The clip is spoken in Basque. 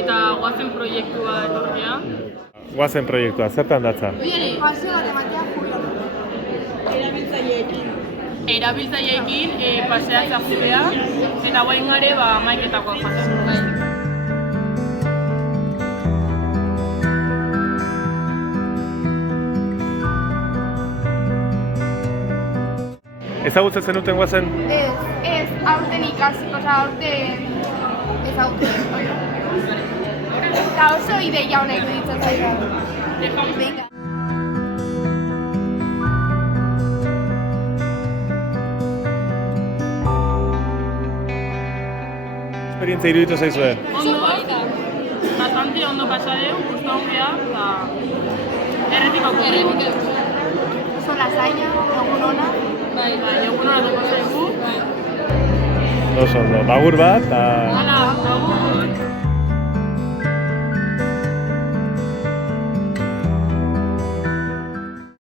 eta guazen proiektua etorria. Guazen proiektua, zertan datza? Paseo bat ematea Julian. Erabiltzaileekin paseatzea jubea, eta guain gare maiketakoa jatzen. Ezagutzen zenuten guazen? Ez, aurten ikasi, aurten ezagutzen. Eta oso ideia honek ditzen zaitu. Esperientzia iruditu zaizue? Ondo, bastante ondo pasadeu, guztu hongia, eta errepikako. Oso lasaia, egun ona. Bai, egun hona dugu zaigu. Oso ondo, bagur bat, eta... Hala, agur.